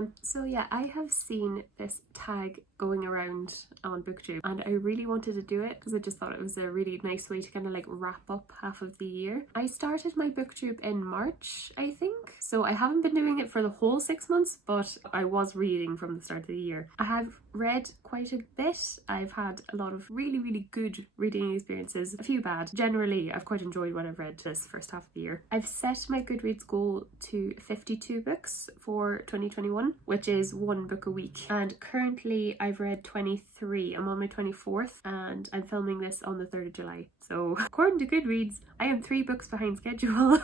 fun. So yeah, I have seen this tag going around on booktube and I really wanted to do it because I just thought it was a really nice way to kind of like wrap up half of the year. I started my booktube in March, I think, so I haven't been doing it for the whole 6 months, but I was reading from the start of the year. I have read quite a bit. I've had a lot of really good reading experiences, a few bad. Generally, I've quite enjoyed what I've read this first half of the year. I've set my Goodreads goal to 52 books for 2021, which is 1 book a week, and currently I've read 23. I'm on my 24th and I'm filming this on the 3rd of July. So according to Goodreads, I am 3 books behind schedule.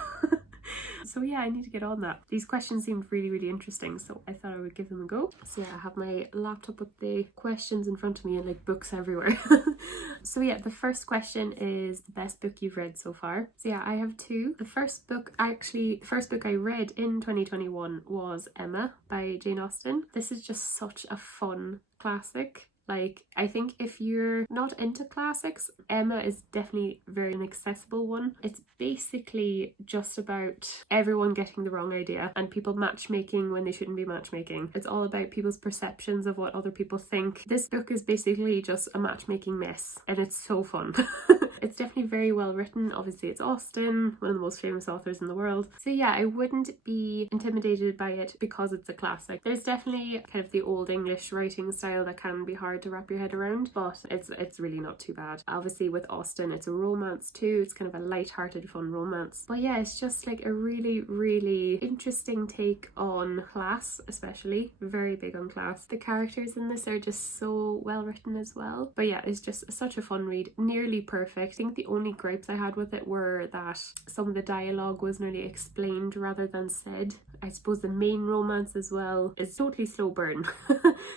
So yeah, I need to get on that. These questions seemed really interesting, so I thought I would give them a go. So yeah, I have my laptop with the questions in front of me and like books everywhere. So yeah, the first question is the best book you've read so far. So yeah, I have 2. The first book I read in 2021 was Emma by Jane Austen. This is just such a fun classic. Like, I think if you're not into classics, Emma is definitely very an accessible one. It's basically just about everyone getting the wrong idea and people matchmaking when they shouldn't be matchmaking. It's all about people's perceptions of what other people think. This book is basically just a matchmaking mess and it's so fun. It's definitely very well written. Obviously it's Austen, one of the most famous authors in the world. So yeah, I wouldn't be intimidated by it because it's a classic. There's definitely kind of the old English writing style that can be hard to wrap your head around, but it's really not too bad. Obviously with Austen it's a romance too. It's kind of a light-hearted fun romance. But yeah, it's just like a really interesting take on class, especially. Very big on class. The characters in this are just so well written as well. But yeah, it's just such a fun read. Nearly perfect. I think the only gripes I had with it were that some of the dialogue was nearly explained rather than said. I suppose the main romance as well is totally slow burn.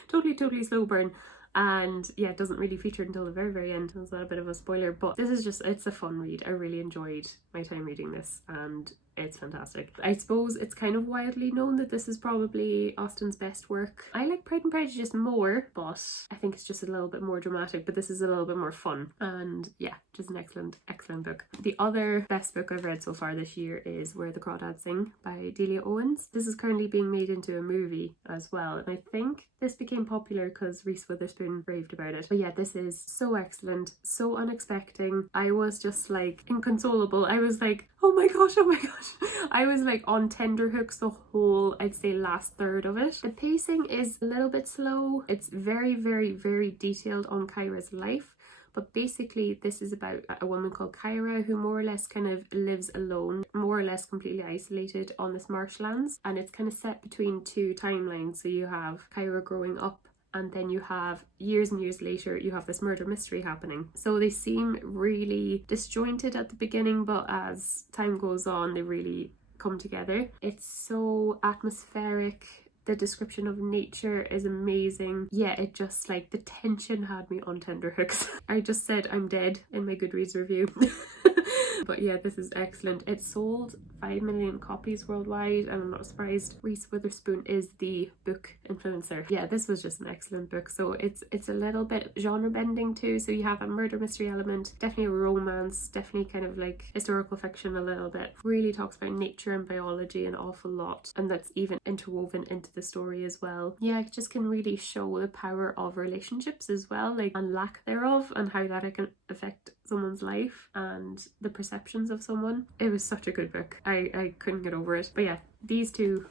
totally slow burn. And yeah, it doesn't really feature until the very end. It's not a bit of a spoiler, but this is just, it's a fun read. I really enjoyed my time reading this and it's fantastic. I suppose it's kind of widely known that this is probably Austen's best work. I like Pride and Prejudice more, but I think it's just a little bit more dramatic, but this is a little bit more fun. And yeah, just an excellent book. The other best book I've read so far this year is Where the Crawdads Sing by Delia Owens. This is currently being made into a movie as well, and I think this became popular because Reese Witherspoon raved about it. But yeah, this is so excellent, so unexpected. I was just like inconsolable. I was like, oh my gosh. I was like on tenterhooks the whole, I'd say, last third of it. The pacing is a little bit slow. It's very detailed on Kyra's life. But basically this is about a woman called Kyra who more or less kind of lives alone, more or less completely isolated on this marshlands. And it's kind of set between 2 timelines. So you have Kyra growing up and then you have years and years later you have this murder mystery happening. So they seem really disjointed at the beginning, but as time goes on they really come together. It's so atmospheric. The description of nature is amazing. Yeah, it just like the tension had me on tenterhooks. I just said I'm dead in my Goodreads review. But yeah, this is excellent. It sold 5 million copies worldwide and I'm not surprised. Reese Witherspoon is the book influencer. Yeah, this was just an excellent book. So it's a little bit genre bending too. So you have a murder mystery element, definitely a romance, definitely kind of like historical fiction a little bit. Really talks about nature and biology an awful lot, and that's even interwoven into the story as well. Yeah, it just can really show the power of relationships as well, like, and lack thereof, and how that can affect someone's life and the perceptions of someone. It was such a good book. I couldn't get over it. But yeah, these 2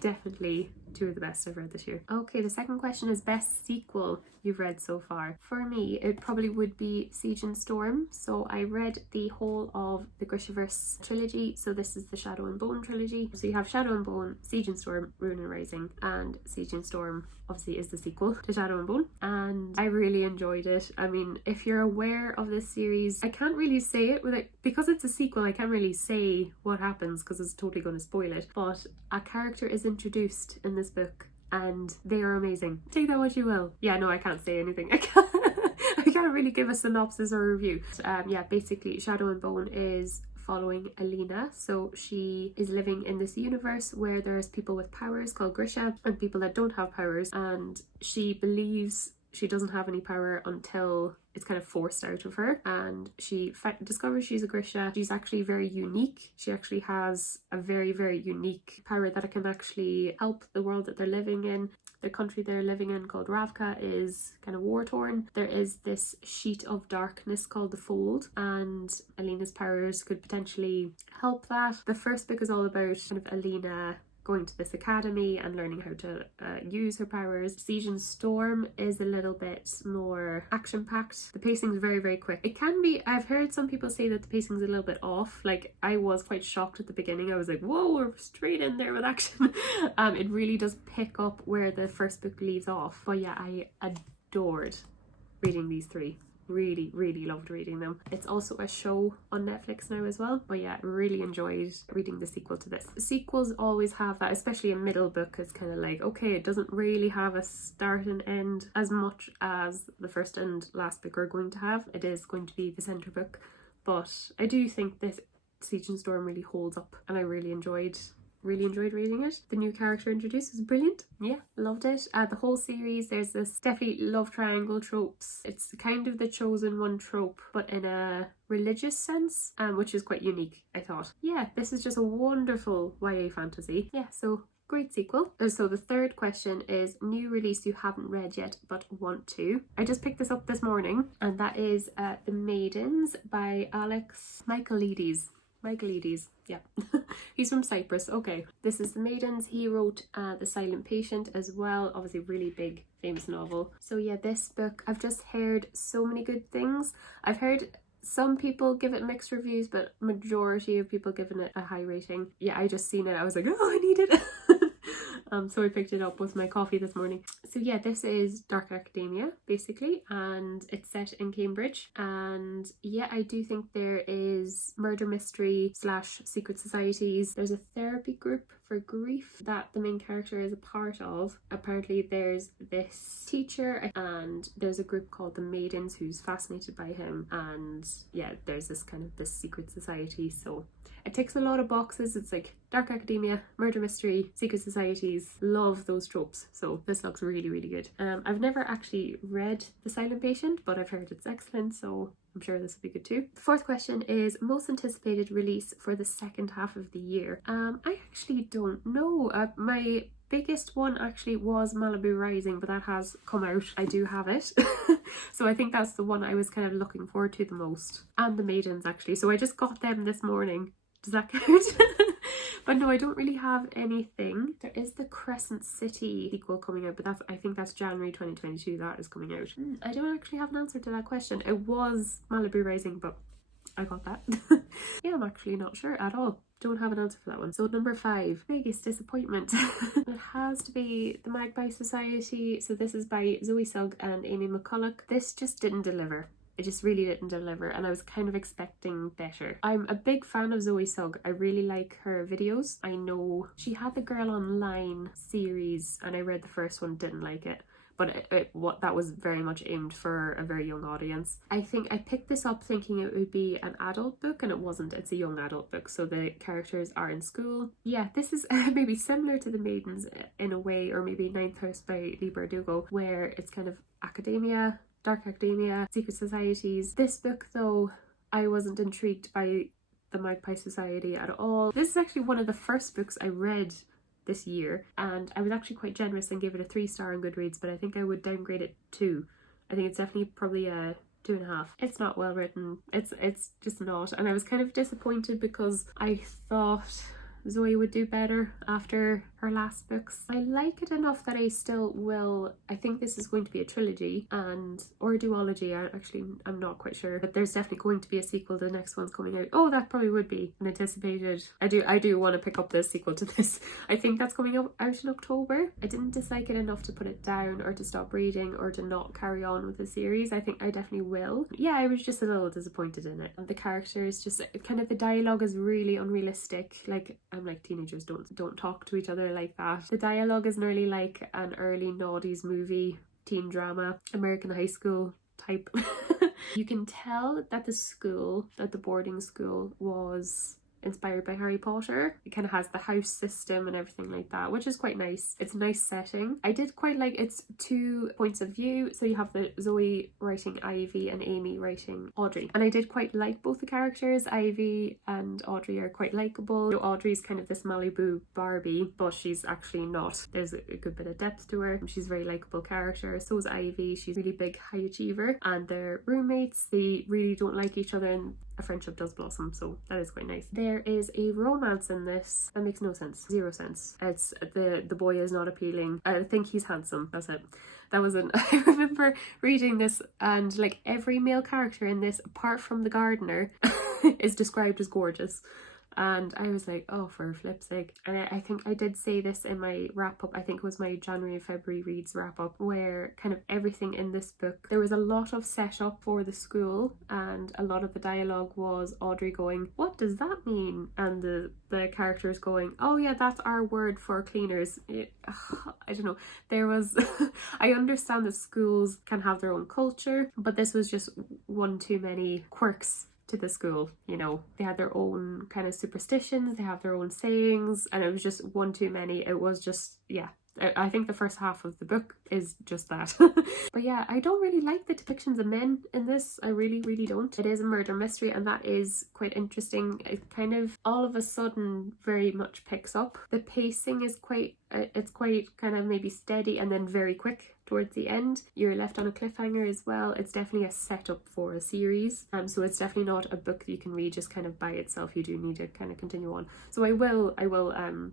definitely 2 of the best I've read this year. Okay, the second question is best sequel you've read so far. For me, it probably would be Siege and Storm. So I read the whole of the Grishaverse trilogy. So this is the Shadow and Bone trilogy. So you have Shadow and Bone, Siege and Storm, Ruin and Rising, and Siege and Storm obviously is the sequel to Shadow and Bone. And I really enjoyed it. I mean, if you're aware of this series, I can't really say it without, because it's a sequel, I can't really say what happens because it's totally going to spoil it. But a character is introduced in this book and they are amazing. Take that what you will. Yeah, no, I can't say anything. I can't really give a synopsis or a review. Yeah, basically Shadow and Bone is following Alina. So she is living in this universe where there's people with powers called Grisha and people that don't have powers, and she believes she doesn't have any power until it's kind of forced out of her, and she discovers she's a Grisha. She's actually very unique. She actually has a very, very unique power that can actually help the world that they're living in. The country they're living in, called Ravka, is kind of war-torn. There is this sheet of darkness called the Fold, and Alina's powers could potentially help that. The first book is all about kind of Alina going to this academy and learning how to use her powers. Siege and Storm is a little bit more action-packed. The pacing is very, very quick. It can be, I've heard some people say that the pacing is a little bit off. Like, I was quite shocked at the beginning. I was like, whoa, we're straight in there with action. It really does pick up where the first book leaves off. But yeah, I adored reading these three. Really, really loved reading them. It's also a show on Netflix now as well. But yeah, really enjoyed reading the sequel to this. Sequels always have that, especially a middle book. It's kind of like, okay, it doesn't really have a start and end as much as the first and last book are going to have. It is going to be the centre book. But I do think this Siege and Storm really holds up, and I really enjoyed reading it. The new character introduced was brilliant. Yeah, loved it. The whole series, there's this definitely love triangle tropes. It's kind of the chosen one trope, but in a religious sense, which is quite unique, I thought. Yeah, this is just a wonderful YA fantasy. Yeah, so great sequel. So the third question is new release you haven't read yet but want to. I just picked this up this morning, and that is The Maidens by Alex Michaelides, yeah. He's from Cyprus. Okay, this is The Maidens. He wrote The Silent Patient as well, obviously really big famous novel. So yeah, this book, I've just heard so many good things. I've heard some people give it mixed reviews, but majority of people giving it a high rating. Yeah, I just seen it, I was like, oh, I need it. So I picked it up with my coffee this morning. So yeah, this is dark academia basically, and it's set in Cambridge. And yeah, I do think there is murder mystery / secret societies. There's a therapy group for grief that the main character is a part of. Apparently there's this teacher, and there's a group called the Maidens who's fascinated by him, and yeah, there's this secret society. So it ticks a lot of boxes. It's like dark academia, murder mystery, secret societies. Love those tropes. So this looks really, really good. I've never actually read The Silent Patient, but I've heard it's excellent, so I'm sure this will be good too. The fourth question is most anticipated release for the second half of the year. I actually don't know. My biggest one actually was Malibu Rising, but that has come out. I do have it. So I think that's the one I was kind of looking forward to the most. And The Maidens actually. So I just got them this morning. Does that count? But no, I don't really have anything. There is the Crescent City sequel coming out, but I think that's January 2022 that is coming out. I don't actually have an answer to that question. It was Malibu Rising, but I got that. Yeah, I'm actually not sure at all. Don't have an answer for that one. So number 5, biggest disappointment. It has to be The Magpie Society. So this is by Zoe Sugg and Amy McCulloch. This just didn't deliver. It just really didn't deliver, and I was kind of expecting better. I'm a big fan of Zoe Sugg. I really like her videos. I know she had the Girl Online series, and I read the first one, didn't like it. But that was very much aimed for a very young audience. I think I picked this up thinking it would be an adult book, and it wasn't. It's a young adult book, so the characters are in school. Yeah, this is maybe similar to The Maidens in a way, or maybe Ninth House by Leigh Bardugo, where it's kind of academia, dark academia, secret societies. This book though, I wasn't intrigued by The Magpie Society at all. This is actually one of the first books I read this year, and I was actually quite generous and gave it a 3-star on Goodreads, but I think I would downgrade it 2. I think it's definitely probably a 2.5. It's not well written. It's just not, and I was kind of disappointed because I thought Zoe would do better after her last books. I like it enough that I still will. I think this is going to be a trilogy or a duology. I'm not quite sure, but there's definitely going to be a sequel. The next one's coming out. Oh, that probably would be an anticipated. I do want to pick up the sequel to this. I think that's coming out in October. I didn't dislike it enough to put it down or to stop reading or to not carry on with the series. I think I definitely will. Yeah, I was just a little disappointed in it. And the characters, just kind of the dialogue is really unrealistic. Like, I'm like, teenagers don't talk to each other like that. The dialogue is nearly like an early noughties movie, teen drama, American high school type. You can tell that the boarding school was inspired by Harry Potter. It kind of has the house system and everything like that, which is quite nice. It's a nice setting. I did quite like its 2 points of view. So you have the Zoe writing Ivy and Amy writing Audrey. And I did quite like both the characters. Ivy and Audrey are quite likeable. Audrey's kind of this Malibu Barbie, but she's actually not. There's a good bit of depth to her. She's a very likeable character. So is Ivy. She's a really big high achiever. And they're roommates. They really don't like each other, and a friendship does blossom, so that is quite nice. There is a romance in this that makes no sense. 0 sense. It's the boy is not appealing. I think he's handsome. That's it. That was an I remember reading this, and like every male character in this apart from the gardener is described as gorgeous. And I was like, oh, for flip's sake. And I think I did say this in my wrap up. I think it was my January and February reads wrap up, where kind of everything in this book, there was a lot of setup for the school, and a lot of the dialogue was Audrey going, what does that mean? And the characters going, oh yeah, that's our word for cleaners. I don't know. There was I understand that schools can have their own culture, but this was just one too many quirks to the school. You know, they had their own kind of superstitions, they have their own sayings, and it was just one too many. It was just, yeah, I think the first half of the book is just that. But yeah, I don't really like the depictions of men in this. I really don't. It is a murder mystery, and that is quite interesting. It kind of all of a sudden very much picks up. The pacing is quite it's quite kind of maybe steady and then very quick towards the end. You're left on a cliffhanger as well. It's definitely a setup for a series, so it's definitely not a book that you can read just kind of by itself. You do need to kind of continue on. So I will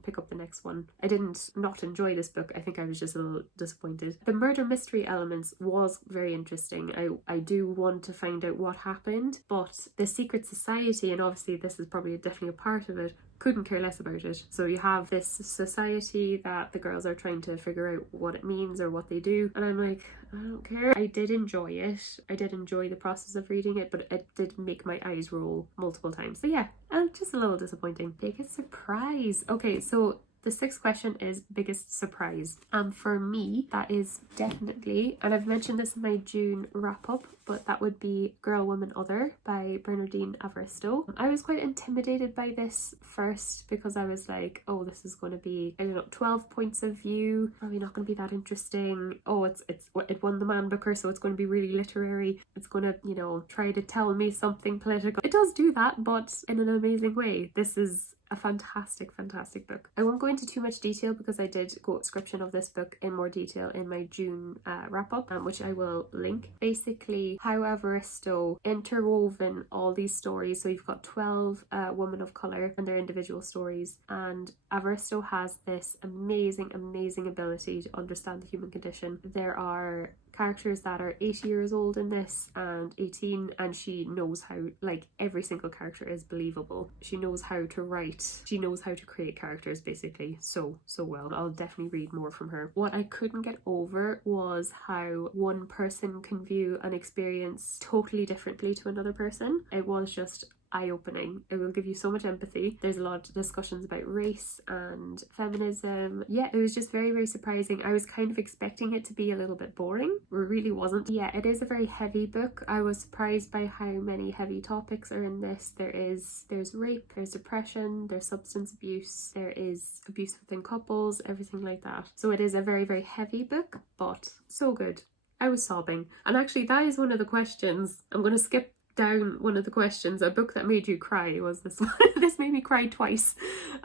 pick up the next one. I didn't not enjoy this book. I think I was just a little disappointed. The murder mystery elements was very interesting. I do want to find out what happened, but the secret society, and obviously this is probably definitely a part of it, couldn't care less about it. So you have this society that the girls are trying to figure out what it means or what they do, and I'm like, I don't care. I did enjoy it. I did enjoy the process of reading it, but it did make my eyes roll multiple times. So yeah, just a little disappointing. Biggest surprise. Okay, so the 6th question is biggest surprise. For me, that is definitely, and I've mentioned this in my June wrap up, but that would be Girl, Woman, Other by Bernardine Evaristo. I was quite intimidated by this first because I was like, oh, this is going to be, I don't know, 12 points of view, probably not going to be that interesting. Oh, it won the Man Booker, so it's going to be really literary. It's going to, you know, try to tell me something political. It does do that, but in an amazing way. This is a fantastic book. I won't go into too much detail because I did go description of this book in more detail in my June wrap up, which I will link. Basically, how Evaristo interwoven all these stories. So you've got 12 women of colour and their individual stories, and Evaristo has this amazing ability to understand the human condition. There are characters that are 80 years old in this and 18, and she knows how, like, every single character is believable. She knows how to write, she knows how to create characters basically so well. I'll definitely read more from her. What I couldn't get over was how one person can view an experience totally differently to another person. It was just eye-opening. It will give you so much empathy. There's a lot of discussions about race and feminism. Yeah, it was just very surprising. I was kind of expecting it to be a little bit boring. It really wasn't. Yeah, it is a very heavy book. I was surprised by how many heavy topics are in this. There's rape, there's depression, there's substance abuse, there is abuse within couples, everything like that. So it is a very heavy book, but so good. I was sobbing. And actually that is one of the questions. I'm going to skip down one of the questions. A book that made you cry was this one. This made me cry twice.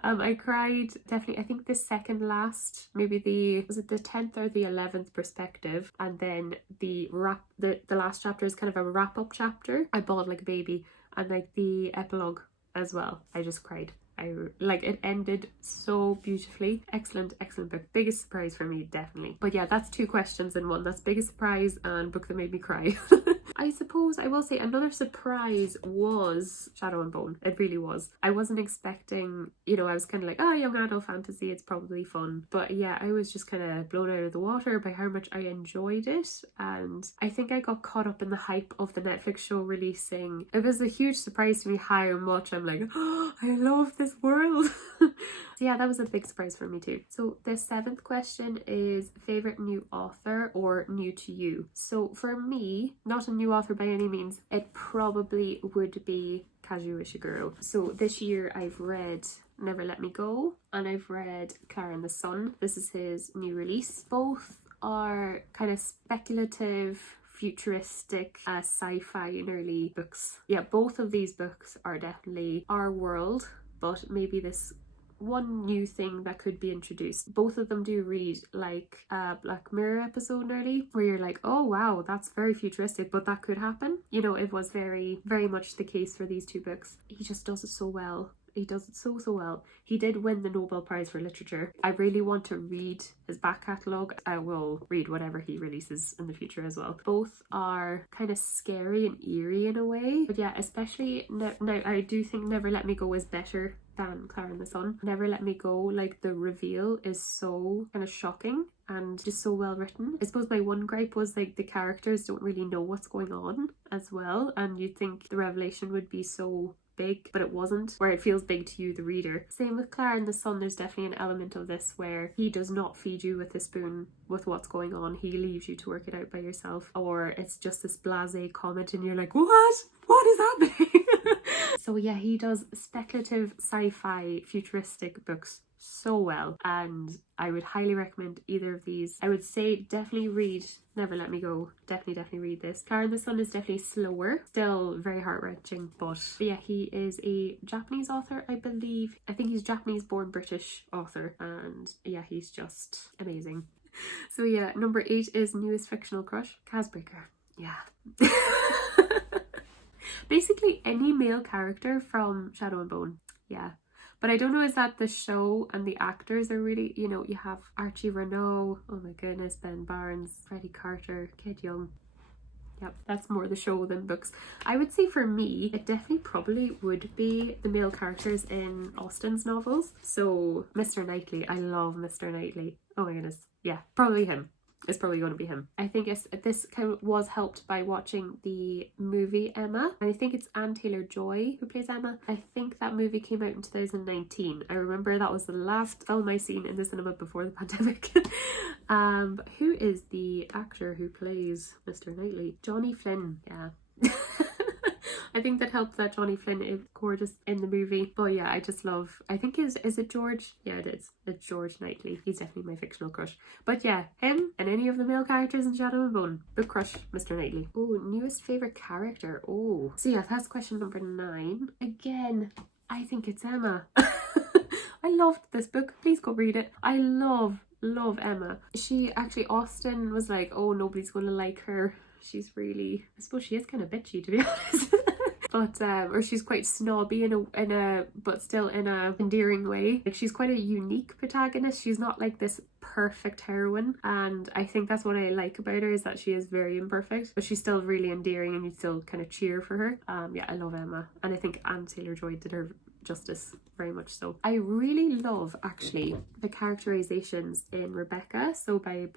I cried definitely, I think the second last, maybe was it the 10th or the 11th perspective, and then the last chapter is kind of a wrap up chapter. I bawled like a baby, and like the epilogue as well. I just cried. It ended so beautifully. Excellent book. Biggest surprise for me, definitely. But yeah, that's 2 questions in one. That's biggest surprise and book that made me cry. I suppose I will say another surprise was Shadow and Bone. It really was. I wasn't expecting, you know, I was kind of like, oh, young adult fantasy, it's probably fun. But yeah, I was just kind of blown out of the water by how much I enjoyed it. And I think I got caught up in the hype of the Netflix show releasing. It was a huge surprise to me how much I'm like, oh, I love this world. So yeah, that was a big surprise for me too. So the 7th question is favourite new author or new to you. So for me, not a new author by any means, it probably would be Kazuo Ishiguro. So this year I've read Never Let Me Go and I've read Clara and the Sun. This is his new release. Both are kind of speculative, futuristic, sci-fi nearly books. Yeah, both of these books are definitely our world, but maybe this one new thing that could be introduced. Both of them do read like a Black Mirror episode nearly, where you're like, oh wow, that's very futuristic, but that could happen. You know, it was very much the case for these two books. He just does it so well. He does it so well. He did win the Nobel Prize for Literature. I really want to read his back catalogue. I will read whatever he releases in the future as well. Both are kind of scary and eerie in a way. But yeah, especially now I do think Never Let Me Go is better than Clara and the Sun. Never Let Me Go, like the reveal is so kind of shocking and just so well written. I suppose my one gripe was like the characters don't really know what's going on as well, and you'd think the revelation would be so big, but it wasn't, where it feels big to you, the reader. Same with Clara and the Sun, there's definitely an element of this where he does not feed you with a spoon with what's going on. He leaves you to work it out by yourself, or it's just this blasé comment and you're like, what is happening? So yeah, he does speculative sci-fi futuristic books so well, and I would highly recommend either of these. I would say definitely read Never Let Me Go. Definitely read this. Clara and the Sun is definitely slower, still very heart-wrenching, but yeah, he is a Japanese author, I believe. I think he's Japanese born British author, and yeah, he's just amazing. So yeah, number 8 is newest fictional crush, Casbreaker. Yeah. Basically any male character from Shadow and Bone. Yeah. But I don't know, is that the show and the actors are really, you know, you have Archie Renault, oh my goodness, Ben Barnes, Freddie Carter, Kid Young. Yep, that's more the show than books. I would say for me, it definitely probably would be the male characters in Austen's novels. So Mr. Knightley, I love Mr. Knightley. Oh my goodness. Yeah, probably him. It's probably going to be him. I think this kind of was helped by watching the movie Emma. And I think it's Anne Taylor-Joy who plays Emma. I think that movie came out in 2019. I remember that was the last film I seen in the cinema before the pandemic. But who is the actor who plays Mr. Knightley? Johnny Flynn. Yeah. I think that helped that Johnny Flynn is gorgeous in the movie. But yeah, I just love, I think is it George? Yeah, it is. It's George Knightley. He's definitely my fictional crush. But yeah, him and any of the male characters in Shadow and Bone. Book crush, Mr. Knightley. Oh, newest favourite character. Oh. So yeah, that's question number 9. Again, I think it's Emma. I loved this book. Please go read it. I love Emma. She actually, Austen was like, oh, nobody's gonna like her. She's really, I suppose she is kind of bitchy, to be honest. But or she's quite snobby in a but still in a endearing way. Like, she's quite a unique protagonist. She's not like this perfect heroine, and I think that's what I like about her, is that she is very imperfect, but she's still really endearing and you still kind of cheer for her. Yeah, I love Emma, and I think Anne Taylor-Joy did her justice, very much so. I really love actually the characterizations in Rebecca, so by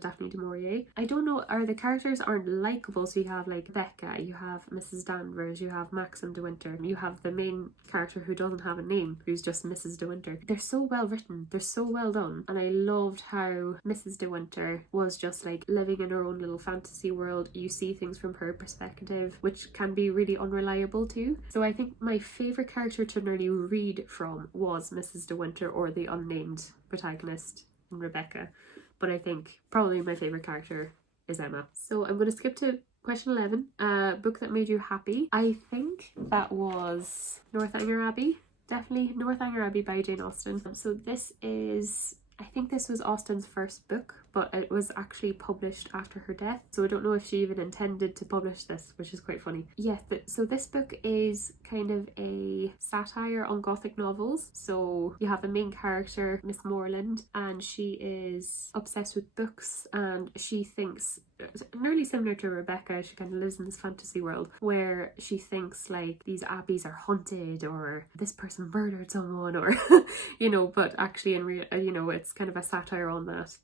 Daphne du Maurier. I don't know, the characters aren't likable, so you have like Becca, you have Mrs. Danvers, you have Maxim de Winter, you have the main character who doesn't have a name, who's just Mrs. de Winter. They're so well written, they're so well done, and I loved how Mrs. de Winter was just like living in her own little fantasy world. You see things from her perspective, which can be really unreliable too. So I think my favourite character to nearly read from was Mrs. de Winter, or the unnamed protagonist in Rebecca, but I think probably my favourite character is Emma. So I'm going to skip to question 11. Book that made you happy. I think that was Northanger Abbey. Definitely Northanger Abbey by Jane Austen. So this is, I think this was Austen's first book, but it was actually published after her death. So I don't know if she even intended to publish this, which is quite funny. Yeah, so this book is kind of a satire on Gothic novels. So you have a main character, Miss Morland, and she is obsessed with books, and she thinks, nearly similar to Rebecca, she kind of lives in this fantasy world where she thinks like these abbeys are haunted, or this person murdered someone, or you know, but actually in real, you know, it's kind of a satire on that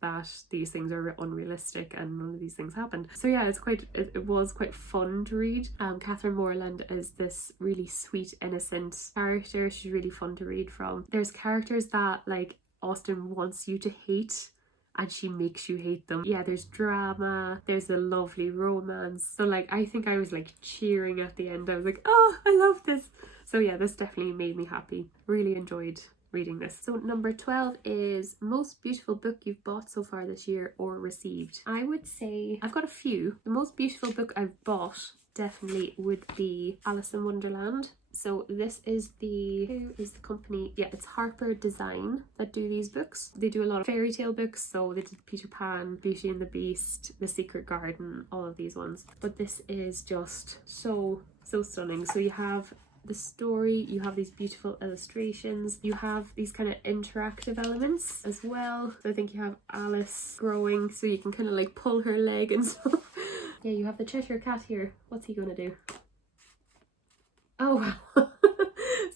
these things are unrealistic and none of these things happened. So yeah, it was quite fun to read. Catherine Morland is this really sweet, innocent character. She's really fun to read from. There's characters that like Austen wants you to hate, and she makes you hate them. Yeah, there's drama, there's a lovely romance. So like, I think I was like cheering at the end. I was like, oh, I love this. So yeah, this definitely made me happy. Really enjoyed reading this. So number 12 is most beautiful book you've bought so far this year or received. I would say I've got a few. The most beautiful book I've bought definitely would be Alice in Wonderland. So this is who is the company? Yeah, it's Harper Design that do these books. They do a lot of fairy tale books, so they did Peter Pan, Beauty and the Beast, The Secret Garden, all of these ones. But this is just so stunning. So you have the story, you have these beautiful illustrations, you have these kind of interactive elements as well. So I think you have Alice growing, so you can kind of like pull her leg and stuff. Yeah, you have the Cheshire Cat here. What's he gonna do? Oh wow.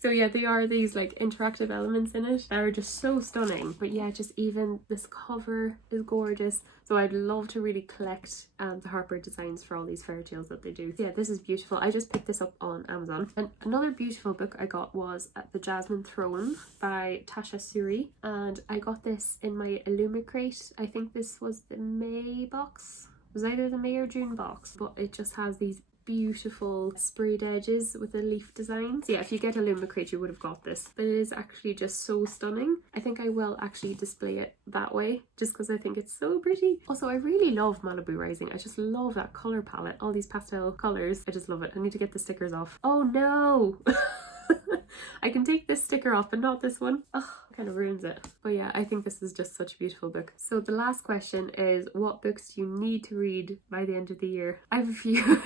So yeah, they are these like interactive elements in it that are just so stunning. But yeah, just even this cover is gorgeous. So I'd love to really collect the Harper designs for all these fairy tales that they do. So yeah, this is beautiful. I just picked this up on Amazon. And another beautiful book I got was The Jasmine Throne by Tasha Suri. And I got this in my Illumicrate. I think this was the May box. It was either the May or June box. But it just has these beautiful sprayed edges with a leaf design. So yeah, if you get a Illumicrate you would have got this, but it is actually just so stunning. I think I will actually display it that way just because I think it's so pretty. Also, I really love Malibu Rising. I just love that color palette, all these pastel colors. I just love it. I need to get the stickers off. Oh no. I can take this sticker off but not this one. Oh, kind of ruins it. But yeah, I think this is just such a beautiful book. So the last question is, what books do you need to read by the end of the year? I have a few.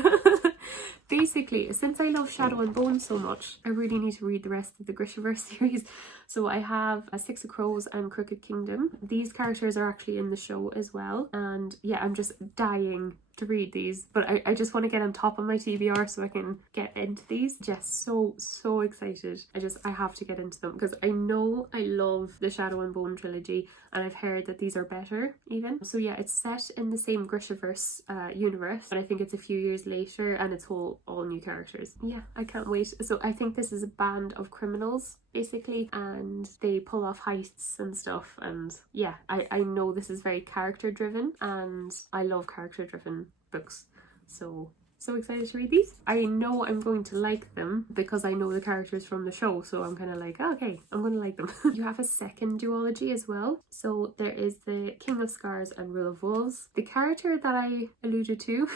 Basically, since I love Shadow and Bone so much, I really need to read the rest of the Grishaverse series. So I have Six of Crows and Crooked Kingdom. These characters are actually in the show as well. And yeah, I'm just dying to read these, but I just want to get on top of my TBR so I can get into these. Just so excited. I have to get into them because I know I love the Shadow and Bone trilogy and I've heard that these are better even. So yeah, it's set in the same Grishaverse universe, but I think it's a few years later and it's all new characters. Yeah, I can't wait. So I think this is a band of criminals basically, and they pull off heists and stuff, and yeah, I know this is very character driven and I love character driven books, so excited to read these. I know I'm going to like them because I know the characters from the show, so I'm kind of like, oh, okay, I'm gonna like them. You have a second duology as well. So there is the King of Scars and Rule of Wolves. The character that I alluded to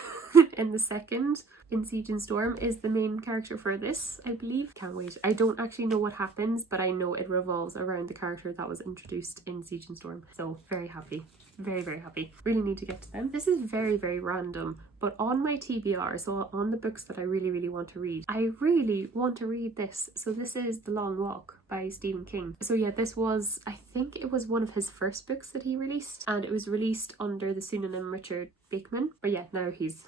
in the second, in Siege and Storm, is the main character for this, I believe. Can't wait. I don't actually know what happens, but I know it revolves around the character that was introduced in Siege and Storm. So very happy. Very happy. Really need to get to them. This is very random, but on my TBR, so on the books that I really want to read, I really want to read this. So this is The Long Walk by Stephen King. So yeah, this was, I think it was one of his first books that he released, and it was released under the pseudonym Richard Bateman. But yeah, now he's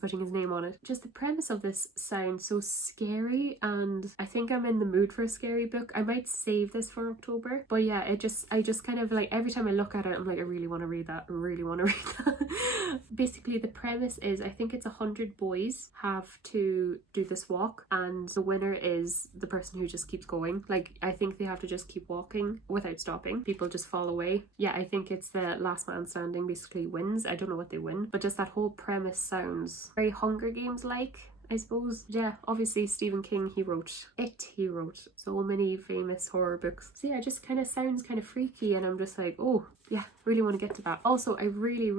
putting his name on it. Just the premise of this sounds so scary, and I think I'm in the mood for a scary book. I might save this for October, but yeah, I just kind of like, every time I look at it I'm like, I really want to read that. Basically the premise is, I think it's 100 boys have to do this walk, and the winner is the person who just keeps going. Like, I think they have to just keep walking without stopping. People just fall away. Yeah, I think it's the last man standing basically wins. I don't know what they win, but just that whole premise sounds very Hunger Games like, I suppose. Yeah, obviously Stephen King, he wrote so many famous horror books. So yeah, it just kind of sounds kind of freaky, and I'm just like, oh yeah, really want to get to that. Also, I really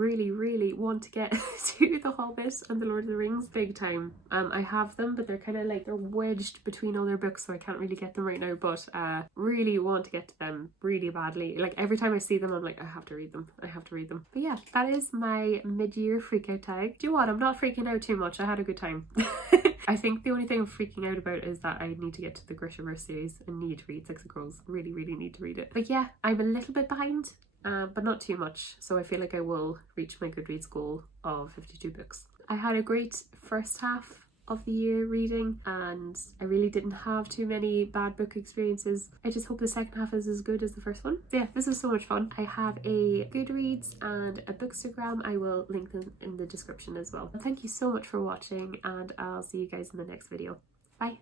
want to get to The Hobbit and The Lord of the Rings big time. I have them, but they're kind of like, they're wedged between other books, so I can't really get them right now, but really want to get to them really badly. Like, every time I see them I'm like, I have to read them. But yeah, that is my mid-year freakout tag. Do you know what, I'm not freaking out too much. I had a good time. I think the only thing I'm freaking out about is that I need to get to the Grishaverse series and need to read Six of Crows. Really need to read it. But yeah, I'm a little bit behind, but not too much, so I feel like I will reach my Goodreads goal of 52 books. I had a great first half of the year reading, and I really didn't have too many bad book experiences. I just hope the second half is as good as the first one. So yeah, this was so much fun. I have a Goodreads and a Bookstagram. I will link them in the description as well. Thank you so much for watching, and I'll see you guys in the next video. Bye!